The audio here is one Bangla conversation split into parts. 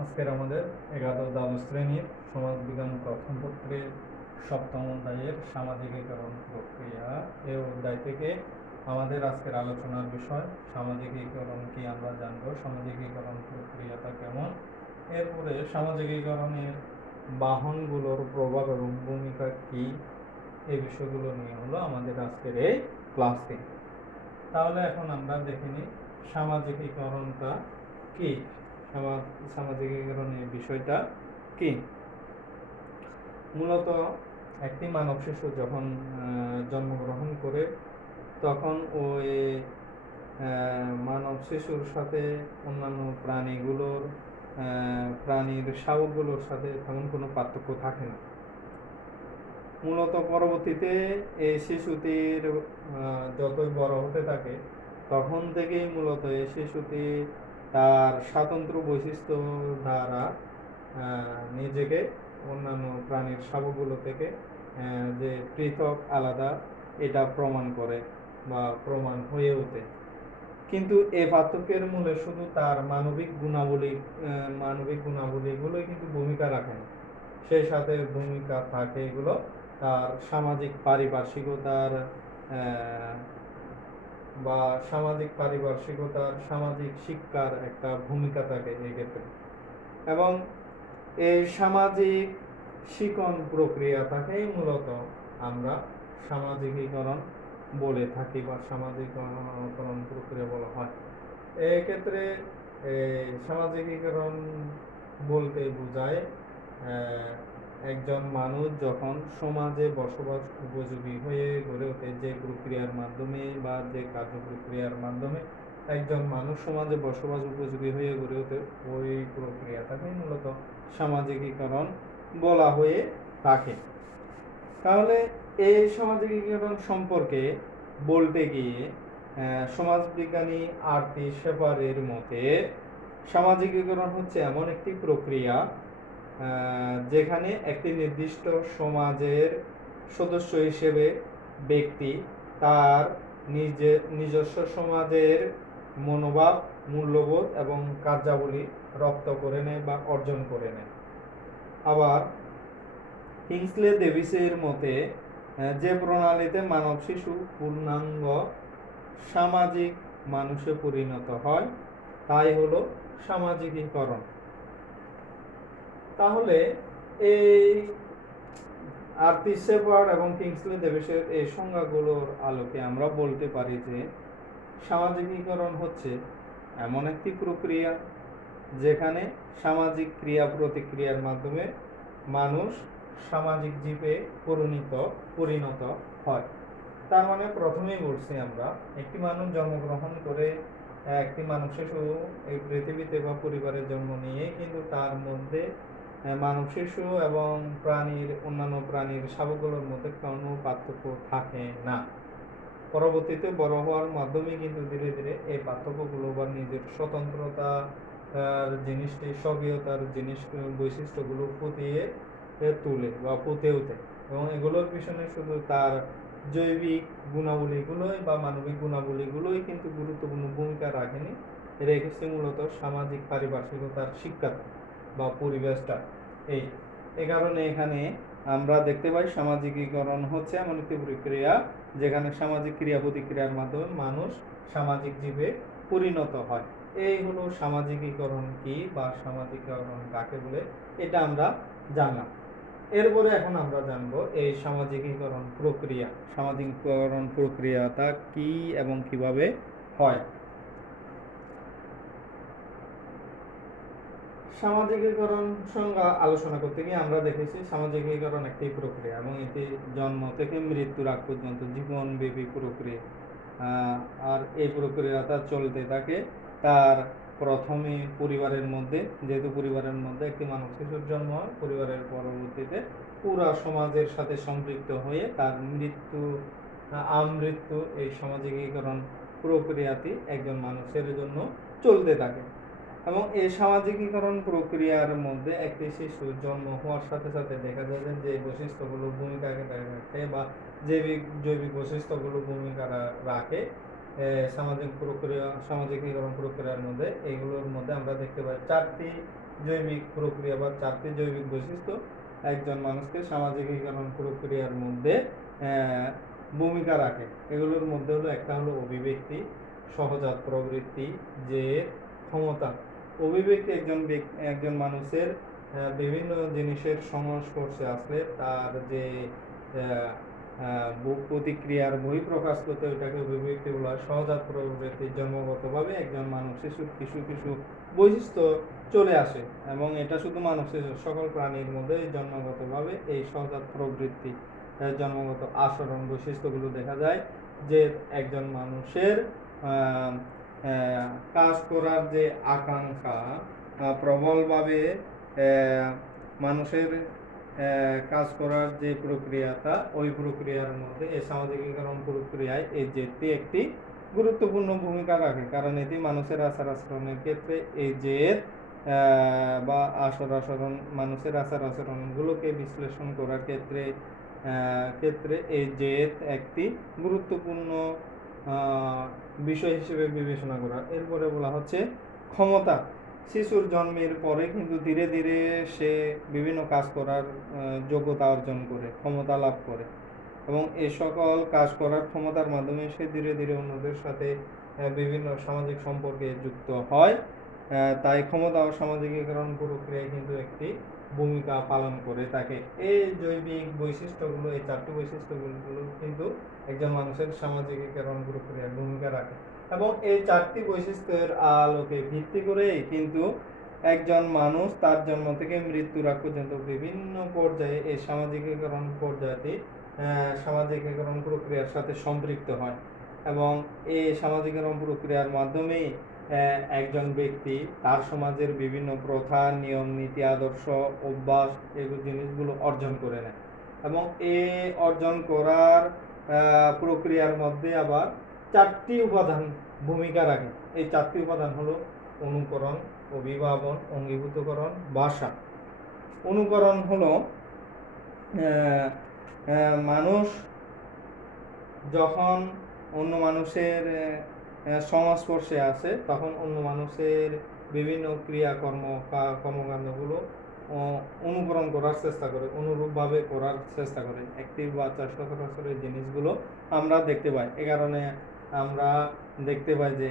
আজকের আমাদের 11 দ্বাদশ শ্রেণীর সমাজবিজ্ঞান প্রথম পত্রের 7ম অধ্যায়ের সামাজিকীকরণ প্রক্রিয়া এই অধ্যায় থেকে আমাদের আজকের আলোচনার বিষয় সামাজিকীকরণ কি আমরা জানব, সামাজিকীকরণ প্রক্রিয়াটা কেমন, এরপরে সামাজিকীকরণের বাহনগুলোর প্রভাব এবং ভূমিকা কি, এই বিষয়গুলো নিয়ে হলো আমাদের আজকের এই ক্লাসে। তাহলে এখন আমরা দেখে নিই সামাজিকীকরণটা কি, সামাজিকীকরণের বিষয়টা কি। মূলত একটি মানব শিশু যখন জন্মগ্রহণ করে তখন ওই মানব শিশুর সাথে অন্যান্য প্রাণীর শাবকগুলোর সাথে তেমন কোনো পার্থক্য থাকে না। মূলত পরবর্তীতে এই শিশুটির যতই বড় হতে থাকে তখন থেকেই মূলত এই শিশুটি তার স্বতন্ত্র বৈশিষ্ট্য দ্বারা নিজেকে অন্যান্য প্রাণীর শাবকগুলো থেকে যে পৃথক আলাদা এটা প্রমাণ করে বা প্রমাণ হয়ে ওঠে। কিন্তু এই পার্থক্যের মূলে শুধু তার মানবিক গুণাবলীগুলোই কিন্তু ভূমিকা রাখে না, সেই সাথে ভূমিকা থাকে এগুলো তার সামাজিক পারিপার্শ্বিকতার সামাজিক শিক্ষার একটা ভূমিকা থাকে এই ক্ষেত্রে। এবং এই সামাজিক শিকন প্রক্রিয়াটাকেই মূলত আমরা সামাজিকীকরণ বলে থাকি বা সামাজিকীকরণ প্রক্রিয়া বলা হয়। এক্ষেত্রে সামাজিকীকরণ বলতে বোঝায় একজন মানুষ যখন সমাজে বসবাস উপযোগী হয়ে গড়ে ওঠে, যে প্রক্রিয়ার মাধ্যমে বা যে কার্য প্রক্রিয়ার মাধ্যমে একজন মানুষ সমাজে বসবাস উপযোগী হয়ে গড়ে ওঠে, ওই প্রক্রিয়াটাকে মূলত সামাজিকীকরণ বলা হয়ে থাকে। তাহলে এই সামাজিকীকরণ সম্পর্কে বলতে গিয়ে সমাজবিজ্ঞানী আরটি শেফারের মতে সামাজিকীকরণ হচ্ছে এমন একটি প্রক্রিয়া যেখানে একটি নির্দিষ্ট সমাজের সদস্য হিসেবে ব্যক্তি তার নিজস্ব সমাজের মনোভাব, মূল্যবোধ এবং কার্যাবলী রপ্ত করে নেয় বা অর্জন করে নেয়। আবার কিংসলে ডেভিসের মতে যে প্রণালীতে মানব শিশু পূর্ণাঙ্গ সামাজিক মানুষে পরিণত হয় তাই হলো সামাজিকীকরণ। তাহলে এই আরটি শেফার্ড এবং কিংসলে ডেভিসের এই সংজ্ঞাগুলোর আলোকে আমরা বলতে পারি যে সামাজিকীকরণ হচ্ছে এমন একটি প্রক্রিয়া যেখানে সামাজিক ক্রিয়া প্রতিক্রিয়ার মাধ্যমে মানুষ সামাজিক জীবে পরিণত হয়। তার মানে প্রথমেই বলছি আমরা একটি মানুষ জন্মগ্রহণ করে একটি মানব শিশু এই পৃথিবীতে বা পরিবারের জন্ম নিয়ে কিন্তু তার মধ্যে মানব শিশু এবং অন্যান্য প্রাণীর শাবকগুলোর মধ্যে কোনো পার্থক্য থাকে না। পরবর্তীতে বড় হওয়ার মাধ্যমে কিন্তু ধীরে ধীরে এই পার্থক্যগুলো বা নিজের স্বতন্ত্রতার জিনিসটি স্বকীয়তার বৈশিষ্ট্যগুলো ফুটিয়ে তুলে বা ফুটে ওঠে এবং এগুলোর পিছনে শুধু তার জৈবিক গুণাবলীগুলোই বা মানবিক গুণাবলীগুলোই কিন্তু গুরুত্বপূর্ণ ভূমিকা রেখেছে মূলত সামাজিক পারিপার্শ্বিকতার শিক্ষাটা বা পরিবেশটা। এই কারণে এখানে আমরা দেখতে পাই সামাজিকীকরণ হচ্ছে এমন একটি প্রক্রিয়া যেখানে সামাজিক ক্রিয়া প্রতিক্রিয়ার মাধ্যমে মানুষ সামাজিক জীবে পরিণত হয়। এই হলো সামাজিকীকরণ কি বা সামাজিকীকরণ কাকে বলে, এটা আমরা জানলাম। এরপরে এখন আমরা জানবো এই সামাজিকীকরণ প্রক্রিয়াটা কি এবং কিভাবে হয়। সামাজিকীকরণ সংজ্ঞা আলোচনা করতে গিয়ে আমরা দেখেছি সামাজিকীকরণ একটি প্রক্রিয়া এবং এটি জন্ম থেকে মৃত্যুর আগ পর্যন্ত জীবনব্যাপী প্রক্রিয়া। আর এই প্রক্রিয়াটা চলতে থাকে তার প্রথমে পরিবারের মধ্যে, যেহেতু পরিবারের মধ্যে একটি মানব শিশুর জন্ম হয়, পরিবারের পরবর্তীতে পুরা সমাজের সাথে সম্পৃক্ত হয়ে তার আমৃত্যু এই সামাজিকীকরণ প্রক্রিয়াটি একজন মানুষের জন্য চলতে থাকে। এবং এই সামাজিকীকরণ প্রক্রিয়ার মধ্যে একটি শিশু জন্ম হওয়ার সাথে সাথে দেখা যায় যে বৈশিষ্ট্যগুলো ভূমিকা রাখে বা জৈবিক বৈশিষ্ট্যগুলো ভূমিকা রাখে সামাজিকীকরণ প্রক্রিয়ার মধ্যে। এইগুলোর মধ্যে আমরা দেখতে পাই 4টি জৈবিক প্রক্রিয়া বা 4টি জৈবিক বৈশিষ্ট্য একজন মানুষকে সামাজিকীকরণ প্রক্রিয়ার মধ্যে ভূমিকা রাখে। এগুলোর মধ্যে হলো একটা হলো অভিব্যক্তি, সহজাত প্রবৃত্তি, জেদ, ক্ষমতা। অভিব্যক্তি একজন মানুষের বিভিন্ন জিনিসের সংস্পর্শে আসলে তার যে প্রতিক্রিয়ার বহিঃপ্রকাশ করতে ওইটাকে অভিব্যক্তি বলা হয়। সহজাত প্রবৃত্তি জন্মগতভাবে একজন মানুষের কিছু কিছু বৈশিষ্ট্য চলে আসে এবং এটা শুধু মানুষের, সকল প্রাণীর মধ্যে জন্মগতভাবে এই সহজাত প্রবৃত্তি জন্মগত আচরণ বৈশিষ্ট্যগুলো দেখা যায়। যে একজন মানুষের কাজ করার যে আকাঙ্ক্ষা প্রবলভাবে মানুষের কাজ করার যে প্রক্রিয়াটা, ওই প্রক্রিয়ার মধ্যে এই সামাজিকীকরণ প্রক্রিয়ায় এই জেদটি একটি গুরুত্বপূর্ণ ভূমিকা রাখে। কারণ এটি মানুষের আচার আচরণের ক্ষেত্রে এই জেদ বা আচরণ মানুষের আচার আচরণগুলোকে বিশ্লেষণ করার ক্ষেত্রে এই জেদ একটি গুরুত্বপূর্ণ বিষয় হিসেবে বিবেচনা করা। এরপরে বলা হচ্ছে ক্ষমতা। শিশুর জন্মের পরে কিন্তু ধীরে ধীরে সে বিভিন্ন কাজ করার যোগ্যতা অর্জন করে, ক্ষমতা লাভ করে এবং এই সকল কাজ করার ক্ষমতার মাধ্যমে সে ধীরে ধীরে অন্যদের সাথে বিভিন্ন সামাজিক সম্পর্কে যুক্ত হয়। তাই ক্ষমতা ও সামাজিকীকরণ প্রক্রিয়ায় কিন্তু একটি ভূমিকা পালন করে থাকে। এই জৈবিক বৈশিষ্ট্যগুলো, এই 4টি বৈশিষ্ট্যগুলো কিন্তু একজন মানুষের সামাজিকীকরণ প্রক্রিয়ায় ভূমিকা রাখে এবং এই 4টি বৈশিষ্ট্যের আলোকে ভিত্তি করেই কিন্তু একজন মানুষ তার জন্ম থেকে মৃত্যুর আগ পর্যন্ত বিভিন্ন পর্যায়ে এই সামাজিকীকরণ প্রক্রিয়ার সাথে সম্পৃক্ত হয় এবং এই সামাজিকীকরণ প্রক্রিয়ার মাধ্যমেই একজন ব্যক্তি তার সমাজের বিভিন্ন প্রথা, নিয়ম, নীতি, আদর্শ, অভ্যাস এগুলো জিনিসগুলো অর্জন করে নেয় এবং এই অর্জন করার প্রক্রিয়ার মধ্যে আবার 4টি উপাদান ভূমিকা রাখে। এই 4টি উপাদান হলো অনুকরণ, অভিভাবন, অঙ্গীভূতকরণ, ভাষা। অনুকরণ হলো মানুষ যখন অন্য মানুষের সংস্পর্শে আসে তখন অন্য মানুষের বিভিন্ন কর্মকাণ্ডগুলো অনুকরণ করার চেষ্টা করে, অনুরূপভাবে করার চেষ্টা করে। একটি বাচ্চা সচরাচর এই জিনিসগুলো আমরা দেখতে পাই। এ কারণে আমরা দেখতে পাই যে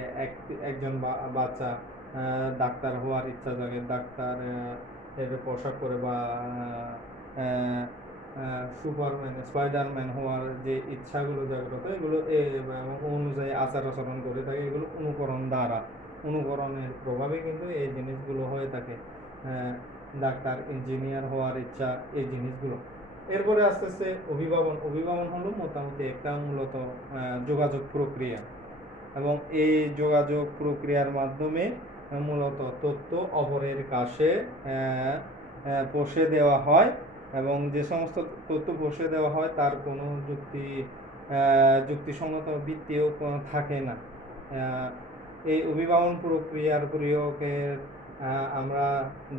একজন বাচ্চা ডাক্তার হওয়ার ইচ্ছা জাগে, ডাক্তার এর পোশাক করে বা সুপারম্যান, স্পাইডারম্যান হওয়ার যে ইচ্ছাগুলো জাগ্রত, এগুলো অনুযায়ী আচার আচরণ করে থাকে। এগুলো অনুকরণের প্রভাবে কিন্তু এই জিনিসগুলো হয়ে থাকে। ডাক্তার, ইঞ্জিনিয়ার হওয়ার ইচ্ছা, এই জিনিসগুলো। এরপরে আস্তে আস্তে অভিভাবন। অভিভাবন হলো মোটামুটি একটা মূলত যোগাযোগ প্রক্রিয়া এবং এই যোগাযোগ প্রক্রিয়ার মাধ্যমে মূলত তথ্য অপরের কাছে পৌঁছে দেওয়া হয় এবং যে সমস্ত তথ্য পৌঁছে দেওয়া হয় তার কোনো যুক্তিসঙ্গত ভিত্তিও থাকে না। এই অভিভাবন প্রক্রিয়ার প্রয়োগের আমরা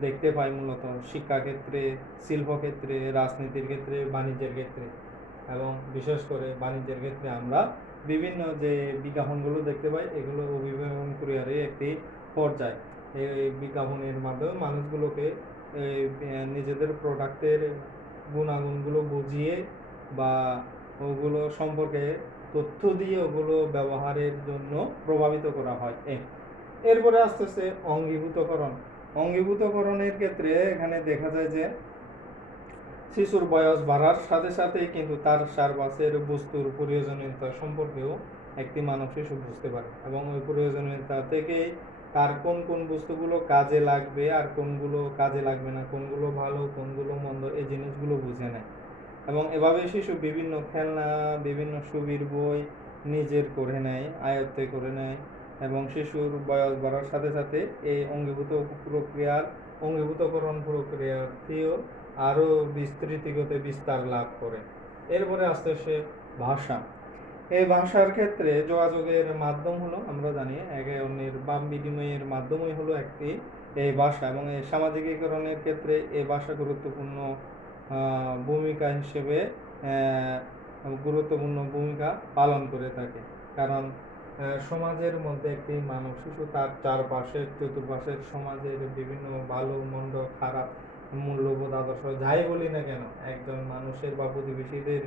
দেখতে পাই মূলত শিক্ষাক্ষেত্রে, শিল্পক্ষেত্রে, রাজনীতির ক্ষেত্রে, বাণিজ্যের ক্ষেত্রে এবং বিশেষ করে বাণিজ্যের ক্ষেত্রে আমরা বিভিন্ন যে বিজ্ঞাপনগুলো দেখতে পাই, এগুলো অভিভাবন প্রক্রিয়ারই একটি পর্যায়। এই বিজ্ঞাপনের মাধ্যমে মানুষগুলোকে নিজেদের প্রোডাক্টের গুণাগুণগুলো বুঝিয়ে বা ওগুলো সম্পর্কে তথ্য দিয়ে ওগুলো ব্যবহারের জন্য প্রভাবিত করা হয়। এরপরে আস্তে আস্তে অঙ্গীভূতকরণ। অঙ্গীভূতকরণের ক্ষেত্রে এখানে দেখা যায় যে শিশুর বয়স বাড়ার সাথে সাথেই কিন্তু তার চারপাশের বস্তুর প্রয়োজনীয়তা সম্পর্কেও একটি মানব শিশু বুঝতে পারে এবং ওই প্রয়োজনীয়তা থেকেই তার কোন কোন বস্তুগুলো কাজে লাগবে আর কোনগুলো কাজে লাগবে না, কোনগুলো ভালো কোনগুলো মন্দ, এই জিনিসগুলো বুঝে নেয় এবং এভাবে শিশু বিভিন্ন খেলনা, বিভিন্ন ছবির বই নিজের করে নেয়, আয়ত্তে করে নেয় এবং শিশুর বয়স বাড়ার সাথে সাথে এই অঙ্গীভূতকরণ প্রক্রিয়াটিও আরও বিস্তার লাভ করে। এরপরে আস্তে আস্তে ভাষা। এই ভাষার ক্ষেত্রে যোগাযোগের মাধ্যম হলো, আমরা জানি একে অন্যের ভাব বিনিময়ের মাধ্যমই হলো একটি এই ভাষা এবং এই সামাজিকীকরণের ক্ষেত্রে এই ভাষা গুরুত্বপূর্ণ ভূমিকা পালন করে থাকে। কারণ সমাজের মধ্যে একটি মানব শিশু তার চারপাশের চতুর্পাশের সমাজের বিভিন্ন ভালো মন্দ খারাপ মূল্যবোধ আদর্শ যাই বলি না কেন একজন মানুষের বা প্রতিবেশীদের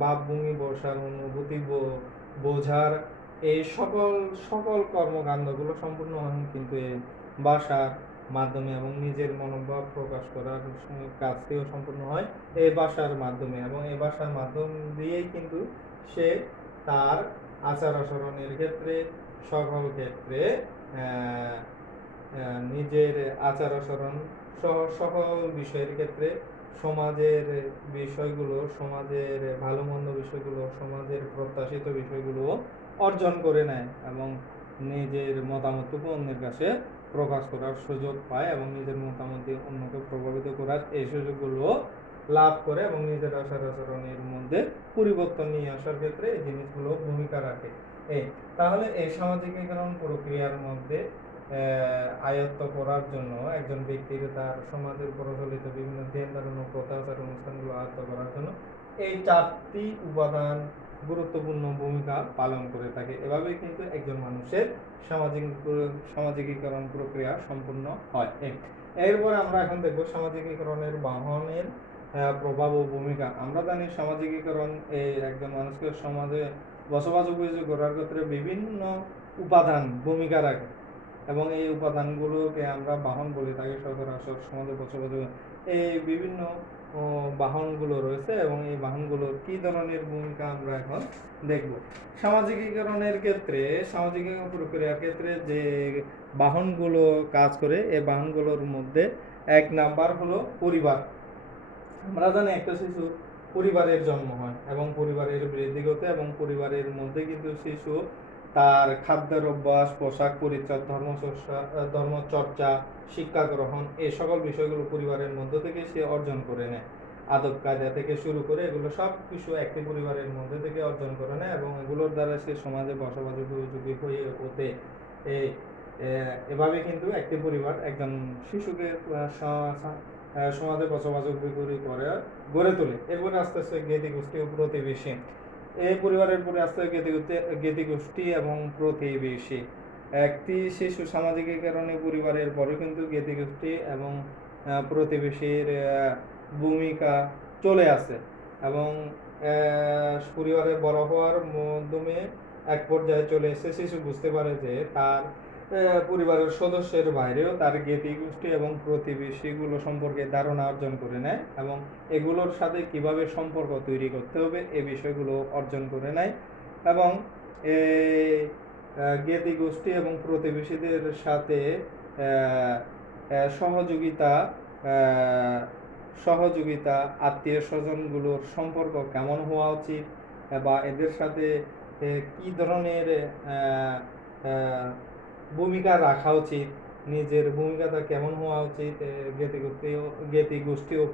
ভাব ভঙ্গি বসার অনুভূতি বোঝার এই সকল সকল কর্মকাণ্ডগুলো সম্পূর্ণ হয় কিন্তু এই ভাষার মাধ্যমে এবং নিজের মনোভাব প্রকাশ করার কাজটিও সম্পূর্ণ হয় এই ভাষার মাধ্যমে এবং এই ভাষার মাধ্যম দিয়েই কিন্তু সে তার আচার আচরণের ক্ষেত্রে সকল ক্ষেত্রে নিজের আচার আচরণ সহ সকল বিষয়ের ক্ষেত্রে সমাজের বিষয়গুলো সমাজের ভালো মন্দ বিষয়গুলো সমাজের প্রত্যাশিত বিষয়গুলো অর্জন করে নেয় এবং নিজের মতামতটুকু অন্যের কাছে প্রকাশ করার সুযোগ পায় এবং নিজের মতামত দিয়ে অন্যকে প্রভাবিত করার এই সুযোগগুলো লাভ করে এবং নিজের আচার আচরণের মধ্যে পরিবর্তন নিয়ে আসার ক্ষেত্রে এই জিনিসগুলো ভূমিকা রাখে। তাহলে এই সামাজিকীকরণ প্রক্রিয়ার মধ্যে আয়ত্ত করার জন্য একজন ব্যক্তির তার সমাজের প্রচলিত বিভিন্ন ধ্যান ধারণা প্রথা আচার অনুষ্ঠানগুলো আয়ত্ত করার জন্য এই 4টি উপাদান গুরুত্বপূর্ণ ভূমিকা পালন করে থাকে। এভাবেই কিন্তু একজন মানুষের সামাজিকীকরণ প্রক্রিয়া সম্পূর্ণ হয়। এরপর আমরা এখন দেখব সামাজিকীকরণের বাহনের প্রভাব ও ভূমিকা। আমরা জানি সামাজিকীকরণ একজন মানুষকে সমাজে বসবাস উপযোগী করার ক্ষেত্রে বিভিন্ন উপাদান ভূমিকা রাখে এবং এই উপাদানগুলোকে আমরা বাহন বলে থাকি। সচরাচর সমাজে বসবাস এই বিভিন্ন বাহনগুলো রয়েছে এবং এই বাহনগুলোর কি ধরনের ভূমিকা আমরা এখন দেখব। সামাজিকীকরণের ক্ষেত্রে সামাজিকীকরণ প্রক্রিয়ার ক্ষেত্রে যে বাহনগুলো কাজ করে এই বাহনগুলোর মধ্যে 1 নাম্বার হলো পরিবার। আমরা জানি একটা শিশু পরিবারের জন্ম হয় এবং পরিবারের বৃদ্ধি ঘটে এবং পরিবারের মধ্যে কিন্তু শিশু তার খাদ্যের অভ্যাস পোশাক পরিচ্ছদ ধর্মচর্চা শিক্ষা গ্রহণ এই সকল বিষয়গুলো পরিবারের মধ্য থেকে সে অর্জন করে নেয়। আদব কায়দা থেকে শুরু করে এগুলো সব কিছু একটি পরিবারের মধ্যে থেকে অর্জন করে নেয় এবং এগুলোর দ্বারা সে সমাজে বসবাস উপযোগী হয়ে ওঠে। এভাবে কিন্তু একটি পরিবার একজন শিশুকে সমাজে বসবাস উপযোগী করে গড়ে তোলে। এরপরে আস্তে আস্তে জ্ঞাতি গোষ্ঠী ও প্রতিবেশী। এই পরিবারের পরে আস্তে জ্ঞাতি গোষ্ঠী এবং প্রতিবেশী। একটি শিশু সামাজিকীকরণে পরিবারের পরে কিন্তু জ্ঞাতি গোষ্ঠী এবং প্রতিবেশীর ভূমিকা চলে আসে এবং পরিবারে বড় হওয়ার মাধ্যমে এক পর্যায়ে চলে এসে শিশু বুঝতে পারে যে তার পরিবারের সদস্যের বাইরেও তার জ্ঞাতি গোষ্ঠী এবং প্রতিবেশীগুলো সম্পর্কে ধারণা অর্জন করে নেয় এবং এগুলোর সাথে কিভাবে সম্পর্ক তৈরি করতে হবে এই বিষয়গুলো অর্জন করে নেয় এবং জ্ঞাতি গোষ্ঠী এবং প্রতিবেশীদের সাথে সহযোগিতা আত্মীয় স্বজনগুলোর সম্পর্ক কেমন হওয়া উচিত বা এদের সাথে কি ধরনের ভূমিকা রাখা উচিত নিজের ভূমিকাটা কেমন হওয়া উচিত জ্ঞাতি গোষ্ঠী ও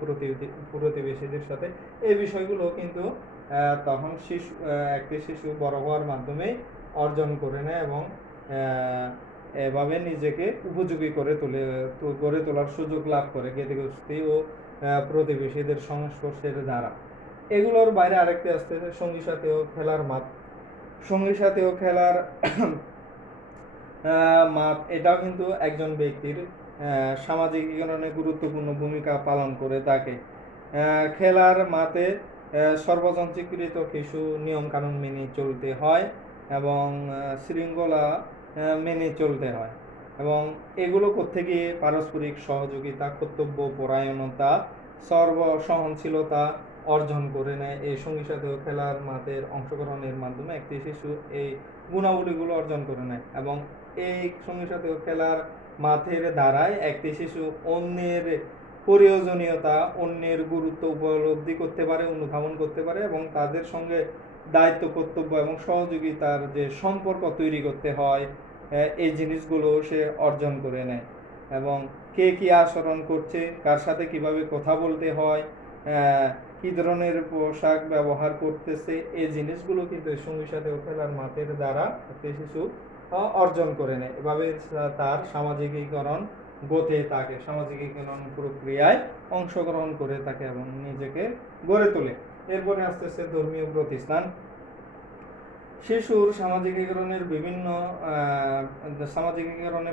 প্রতিবেশীদের সাথে এই বিষয়গুলো কিন্তু তখন একটি শিশু বড় হওয়ার মাধ্যমে অর্জন করে নেয় এবং এভাবে নিজেকে উপযোগী গড়ে তোলার সুযোগ লাভ করে জ্ঞাতি গোষ্ঠী ও প্রতিবেশীদের সংস্পর্শের দ্বারা। এগুলোর বাইরে আরেকটি আসতে সঙ্গী সাথী ও খেলার মাঠ। সঙ্গী সাথী ও খেলার মাঠ এটাও কিন্তু একজন ব্যক্তির সামাজিকীকরণে গুরুত্বপূর্ণ ভূমিকা পালন করে থাকে। খেলার মাঠে সর্বজন স্বীকৃত কিছু নিয়ম কানুন মেনে চলতে হয় এবং শৃঙ্খলা মেনে চলতে হয় এবং এগুলো করতে গিয়ে পারস্পরিক সহযোগিতা কর্তব্য পরায়ণতা সহনশীলতা অর্জন করে নেয়। এই সঙ্গী সাথী ও খেলার মাঠের অংশগ্রহণের মাধ্যমে একটি শিশু এই গুণাবলীগুলো অর্জন করে নেয় এবং এই সঙ্গী সাথী ও খেলার মাঠের দ্বারাই একটি শিশু অন্যের প্রয়োজনীয়তা অন্যের গুরুত্ব উপলব্ধি করতে পারে অনুধাবন করতে পারে এবং তাদের সঙ্গে দায়িত্ব কর্তব্য এবং সহযোগিতার যে সম্পর্ক তৈরি করতে হয় এই জিনিসগুলো সে অর্জন করে নেয় এবং কে কী আচরণ করছে কার সাথে কিভাবে কথা বলতে হয় কি ধরনের পোশাক ব্যবহার করতেছে এই জিনিসগুলো কিন্তু সঙ্গী সাথী ও খেলার মাঠের দ্বারা একটি শিশু অর্জন করে নেয়। এভাবে তার সামাজিকীকরণ গতে থাকে সামাজিকীকরণ প্রক্রিয়ায় অংশগ্রহণ করে থাকে এবং নিজেকে গড়ে তোলে। এরপরে আস্তে আস্তে ধর্মীয় প্রতিষ্ঠান। শিশুর সামাজিকীকরণের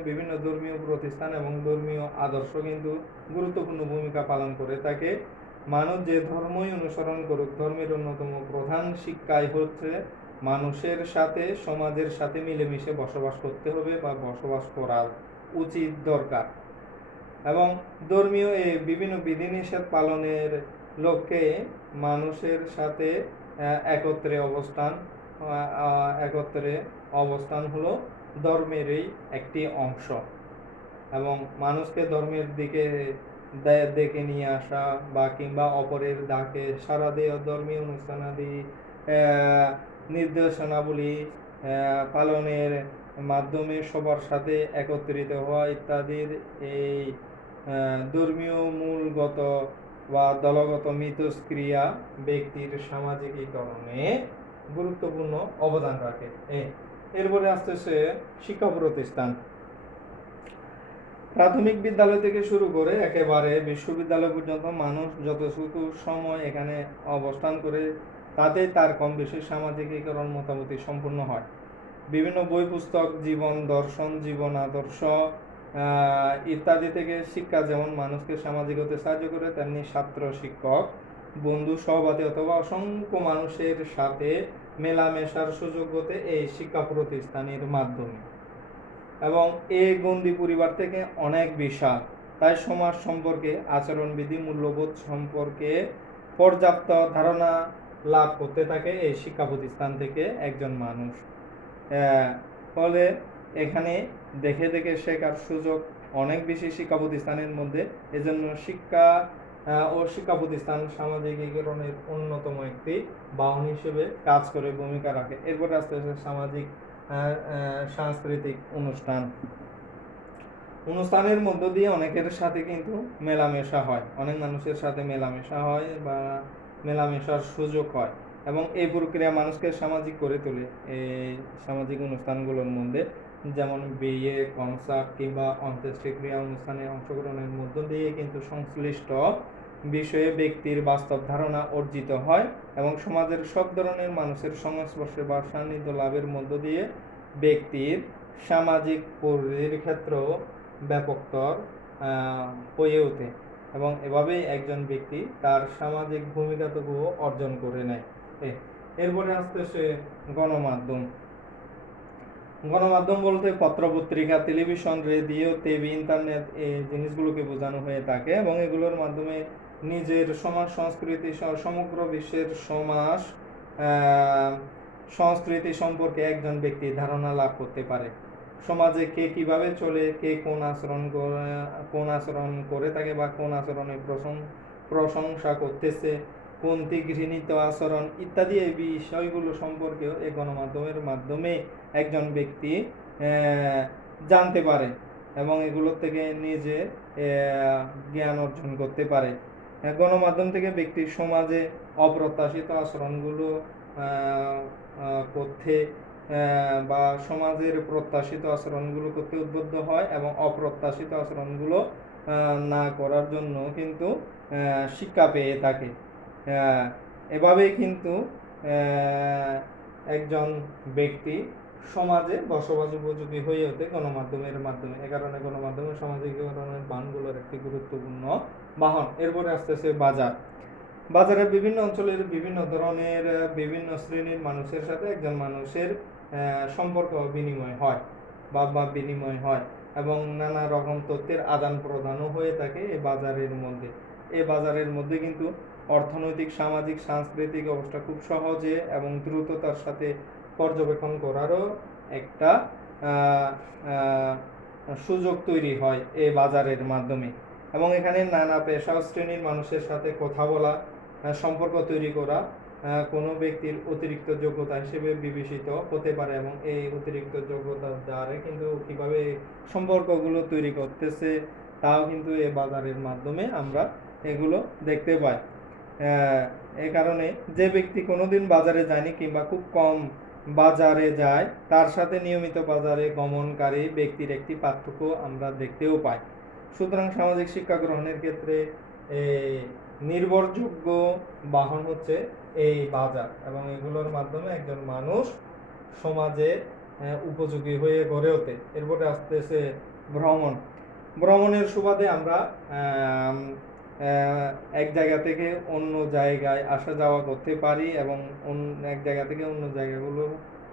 বিভিন্ন ধর্মীয় প্রতিষ্ঠান এবং ধর্মীয় আদর্শ কিন্তু গুরুত্বপূর্ণ ভূমিকা পালন করে থাকে। মানুষ যে ধর্মই অনুসরণ করুক, ধর্মের অন্যতম প্রধান শিক্ষাই হচ্ছে মানুষের সাথে, সমাজের সাথে মিলেমিশে বসবাস করতে হবে বা বসবাস করা উচিত, দরকার। এবং ধর্মীয় এই বিভিন্ন বিধিনিষেধ পালনের লক্ষ্যে মানুষের সাথে একত্রে অবস্থান হলো ধর্মেরই একটি অংশ। এবং মানুষকে ধর্মের দিকে ডেকে নিয়ে আসা বা কিংবা অপরের ডাকে সাড়া দেওয়া, ধর্মীয় অনুষ্ঠানাদি নির্দেশনাবলী পালনের মাধ্যমে সবার সাথে একত্রিত হওয়া ইত্যাদির এই ধর্মীয় মূলগত বা দলগত মিথস্ক্রিয়া ব্যক্তির সামাজিকীকরণে গুরুত্বপূর্ণ অবদান রাখে। এরপরে আসতেছে শিক্ষা প্রতিষ্ঠান। প্রাথমিক বিদ্যালয় থেকে শুরু করে একেবারে বিশ্ববিদ্যালয় পর্যন্ত মানুষ যতটুকু সময় এখানে অবস্থান করে তাতে তার কম বেশি সামাজিকীকরণ মোটামুটি সম্পূর্ণ হয়। বিভিন্ন বই পুস্তক, জীবন দর্শন, জীবন আদর্শ ইত্যাদি থেকে শিক্ষা যেমন মানুষকে সামাজিক হতে সাহায্য করে, তেমনি ছাত্র, শিক্ষক, বন্ধু, সহপাঠী অথবা অসংখ্য মানুষের সাথে মেলামেশার সুযোগ হতে এই শিক্ষা প্রতিষ্ঠানের মাধ্যমে। এবং এই গণ্ডি পরিবার থেকে অনেক বিশাল, তাই সমাজ সম্পর্কে, আচরণবিধি, মূল্যবোধ সম্পর্কে পর্যাপ্ত ধারণা লাভ করতে থাকে এই শিক্ষা প্রতিষ্ঠান থেকে একজন মানুষ। ফলে এখানে দেখে দেখে শেখার সুযোগ অনেক বেশি শিক্ষা প্রতিষ্ঠানের মধ্যে। এজন্য শিক্ষা ও শিক্ষা প্রতিষ্ঠান সামাজিকীকরণের অন্যতম একটি বাহন হিসেবে কাজ করে, ভূমিকা রাখে। এরপরে আস্তে আস্তে সামাজিক সাংস্কৃতিক অনুষ্ঠানের মধ্য দিয়ে অনেকের সাথে কিন্তু মেলামেশা হয়, অনেক মানুষের সাথে মেলামেশা হয় বা মেলামেশার সুযোগ হয়, এবং এই প্রক্রিয়া মানুষকে সামাজিক করে তোলে। এই সামাজিক অনুষ্ঠানগুলোর মধ্যে যেমন বিয়ে, কনসার্ট কিংবা অন্ত্যেষ্টিক্রিয়া অনুষ্ঠানে অংশগ্রহণের মধ্য দিয়ে কিন্তু সংশ্লিষ্ট বিষয়ে ব্যক্তির বাস্তব ধারণা অর্জিত হয় এবং সমাজের সব ধরনের মানুষের সংস্পর্শে বা সান্নিধ্য লাভের মধ্য দিয়ে ব্যক্তির সামাজিক পরিধির ক্ষেত্রেও ব্যাপকতর হয়ে ওঠে এবং এভাবেই একজন ব্যক্তি তার সামাজিক ভূমিকাটুকুও অর্জন করে নেয়। এরপরে আসতেছে গণমাধ্যম। গণমাধ্যম বলতে পত্রপত্রিকা, টেলিভিশন, রেডিও, টিভি, ইন্টারনেট এই জিনিসগুলোকে বোঝানো হয়ে থাকে এবং এগুলোর মাধ্যমে নিজের সমাজ সংস্কৃতি সহ সমগ্র বিশ্বের সমাজ সংস্কৃতি সম্পর্কে একজন ব্যক্তি ধারণা লাভ করতে পারে। সমাজে কে কিভাবে চলে, কে কোন আচরণ করে থাকে বা কোন আচরণের প্রশংসা করতেছে, কোনটি ঘৃণিত আচরণ ইত্যাদি এই বিষয়গুলো সম্পর্কেও এই গণমাধ্যমের মাধ্যমে একজন ব্যক্তি জানতে পারে এবং এগুলোর থেকে নিজে জ্ঞান অর্জন করতে পারে। গণমাধ্যম থেকে ব্যক্তি সমাজে অপ্রত্যাশিত আচরণগুলো করতে বা সমাজের প্রত্যাশিত আচরণগুলো করতে উদ্বুদ্ধ হয় এবং অপ্রত্যাশিত আচরণগুলো না করার জন্য কিন্তু শিক্ষা পেয়ে থাকে। এভাবেই কিন্তু একজন ব্যক্তি সমাজে বসবাস উপযোগী হয়ে ওঠে গণমাধ্যমের মাধ্যমে। এ কারণে গণমাধ্যমের সামাজিকীকরণের বাহনগুলোর একটি গুরুত্বপূর্ণ বাহন। এরপরে আসতেছে বাজার। বাজারে বিভিন্ন অঞ্চলের বিভিন্ন ধরনের বিভিন্ন শ্রেণীর মানুষের সাথে একজন মানুষের সম্পর্ক বিনিময় হয় এবং নানা রকম তথ্যের আদান প্রদানও হয়ে থাকে এই বাজারের মধ্যে। এই বাজারের মধ্যে কিন্তু অর্থনৈতিক, সামাজিক, সাংস্কৃতিক অবস্থা খুব সহজে এবং দ্রুততার সাথে পর্যবেক্ষণ করারও একটা সুযোগ তৈরি হয় এই বাজারের মাধ্যমে এবং এখানে নানা পেশা ও শ্রেণীর মানুষের সাথে কথা বলা, সম্পর্ক তৈরি করা কোনো ব্যক্তির অতিরিক্ত যোগ্যতা হিসেবে বিবেচিত হতে পারে এবং এই অতিরিক্ত যোগ্যতার দ্বারা কিন্তু কিভাবে সম্পর্কগুলো তৈরি করতেছে তাও কিন্তু এই বাজারের মাধ্যমে আমরা এগুলো দেখতে পাই। এই কারণে যে ব্যক্তি কোনোদিন বাজারে যায়নি কিংবা খুব কম বাজারে যায় তার সাথে নিয়মিত বাজারে গমনকারী ব্যক্তির একটি পার্থক্য আমরা দেখতেও পাই। সুতরাং সামাজিক শিক্ষা গ্রহণের ক্ষেত্রে নির্ভরযোগ্য বাহন হচ্ছে এই বাজার এবং এগুলোর মাধ্যমে একজন মানুষ সমাজে উপযোগী হয়ে গড়ে ওঠে। এরপরে আসতেছে ভ্রমণ। ভ্রমণের সুবাদে আমরা এক জায়গা থেকে অন্য জায়গায় আসা যাওয়া করতে পারি এবং এক জায়গা থেকে অন্য জায়গাগুলো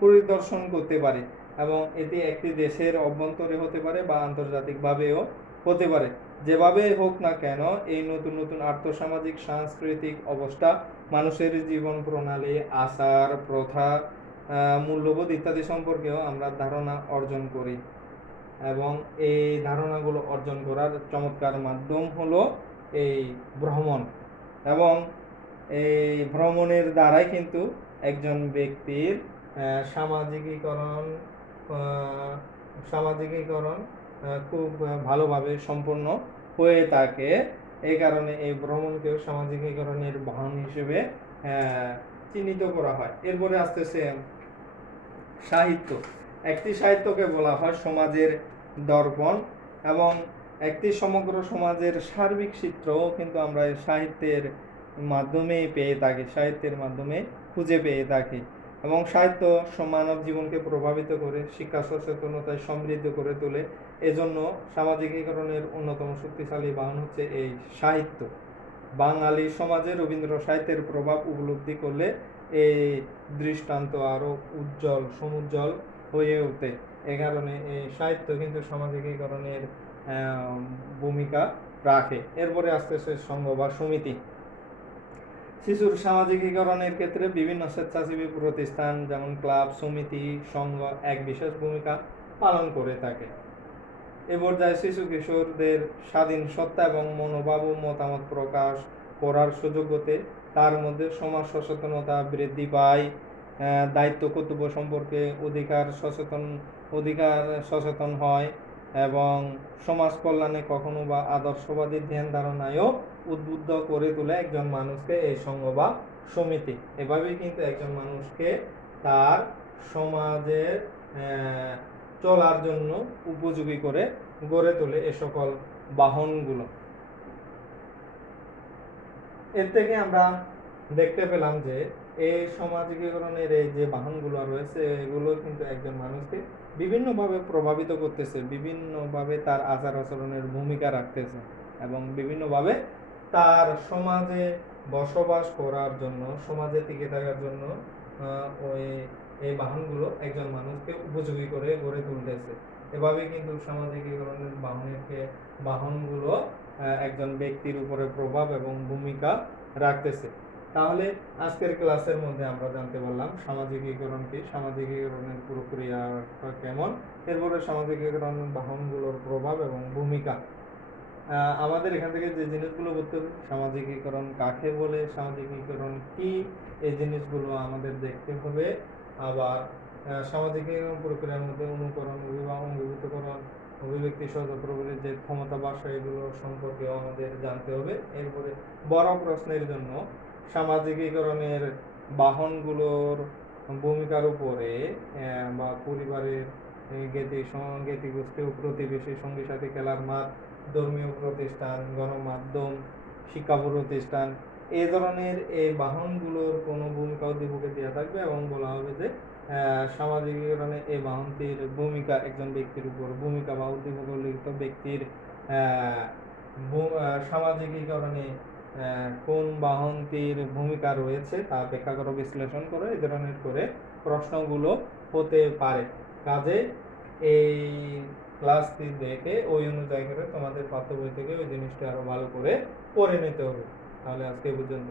পরিদর্শন করতে পারি, এবং এটি একটি দেশের অভ্যন্তরে হতে পারে বা আন্তর্জাতিকভাবেও হতে পারে। যেভাবে হোক না কেন, এই নতুন নতুন আর্থসামাজিক সাংস্কৃতিক অবস্থা, মানুষের জীবন প্রণালী, আচার প্রথা, মূল্যবোধ ইত্যাদি সম্পর্কেও আমরা ধারণা অর্জন করি, এবং এই ধারণাগুলো অর্জন করার চমৎকার মাধ্যম হলো এই ভ্রমণ। এবং এই ভ্রমণের দ্বারাই কিন্তু একজন ব্যক্তির সামাজিকীকরণ খুব ভালোভাবে সম্পন্ন হয়ে থাকে। এই কারণে এই ভ্রমণকেও সামাজিকীকরণের বাহন হিসেবে চিহ্নিত করা হয়। এরপরে আসতেছে সাহিত্য। একটি সাহিত্যকে বলা হয় সমাজের দর্পণ, এবং একটি সমগ্র সমাজের সার্বিক চিত্রও কিন্তু আমরা সাহিত্যের মাধ্যমে খুঁজে পেয়ে থাকি। এবং সাহিত্য মানব জীবনকে প্রভাবিত করে, শিক্ষা সচেতনতায় সমৃদ্ধ করে তোলে। এজন্য সামাজিকীকরণের অন্যতম শক্তিশালী বাহন হচ্ছে এই সাহিত্য। বাঙালি সমাজে রবীন্দ্র সাহিত্যের প্রভাব উপলব্ধি করলে এই দৃষ্টান্ত আরো সমুজ্জ্বল হয়ে ওঠে। এ কারণে এই সাহিত্য কিন্তু সামাজিকীকরণের ভূমিকা রাখে। এরপরে আসতেছে সংঘ বা সমিতি। শিশুর সামাজিকীকরণের ক্ষেত্রে বিভিন্ন স্বেচ্ছাসেবী প্রতিষ্ঠান যেমন ক্লাব, সমিতি, সংঘ এক বিশেষ ভূমিকা পালন করে থাকে। এ পর্যায়ে শিশু কিশোরদের স্বাধীন সত্তা এবং মনোভাব ও মতামত প্রকাশ করার সুযোগ হতে তার মধ্যে সমাজ সচেতনতা বৃদ্ধি পায়, দায়িত্ব কর্তব্য সম্পর্কে অধিকার সচেতন হয়, এবং সমাজ কল্যাণে কখনো বা আদর্শবাদী ধ্যান ধারণায়ও উদ্বুদ্ধ করে তোলে একজন মানুষকে এই সংঘ বা সমিতি। এভাবেই কিন্তু একজন মানুষকে তার সমাজের চলার জন্য উপযোগী করে গড়ে তোলে এ সকল বাহনগুলো। এর থেকে আমরা দেখতে পেলাম যে এই সামাজিকীকরণের এই যে বাহনগুলো রয়েছে, এগুলো কিন্তু একজন মানুষকে বিভিন্নভাবে প্রভাবিত করতেছে, বিভিন্নভাবে তার আচার আচরণের ভূমিকা রাখতেছে, এবং বিভিন্নভাবে তার সমাজে বসবাস করার জন্য, সমাজে টিকে থাকার জন্য এই বাহনগুলো একজন মানুষকে উপযোগী করে গড়ে তুলতেছে। এভাবে কিন্তু সামাজিকীকরণের বাহনগুলো একজন ব্যক্তির উপরে প্রভাব এবং ভূমিকা রাখতেছে। তাহলে আজকের ক্লাসের মধ্যে আমরা জানতে পারলাম সামাজিকীকরণ কি, সামাজিকীকরণের প্রক্রিয়া কেমন, এরপরে সামাজিকীকরণের বাহনগুলোর প্রভাব এবং ভূমিকা। আমাদের এখান থেকে যে জিনিসগুলো বলতে হবে, সামাজিকীকরণ কাকে বলে, সামাজিকীকরণ কি, এই জিনিসগুলো আমাদের দেখতে হবে। আবার সামাজিকীকরণ প্রক্রিয়ার মধ্যে অনুকরণ, অঙ্গীভূতকরণ, অভিব্যক্তি সহজপ্রবলের যে ক্ষমতা বাসা, এগুলো সম্পর্কেও আমাদের জানতে হবে। এরপরে বড় প্রশ্নের জন্য সামাজিকীকরণের বাহনগুলোর ভূমিকার উপরে বা পরিবারের জ্ঞাতি গোষ্ঠী ও প্রতিবেশী, সঙ্গী সাথী, খেলার মাঠ, ধর্মীয় প্রতিষ্ঠান, গণমাধ্যম, শিক্ষা প্রতিষ্ঠান, এই ধরনের এই বাহনগুলোর কোনো ভূমিকা উদ্দীপকে দেওয়া থাকবে, এবং বলা হবে যে সামাজিকীকরণে এই বাহনটির ভূমিকা একজন ব্যক্তির উপর, ভূমিকা বা উদ্দীপকে উল্লিখিত ব্যক্তির সামাজিকীকরণে কোন বাহনটির ভূমিকা রয়েছে তা ব্যাখ্যা করো, বিশ্লেষণ করো, এই ধরনের করে প্রশ্নগুলো হতে পারে। কাজে এই ক্লাসটি দেখে ওই অনুযায়ী করে তোমাদের পাঠ্য বই থেকে ওই জিনিসটা আরো ভালো করে পড়ে নিতে হবে। তাহলে আজকে পর্যন্ত।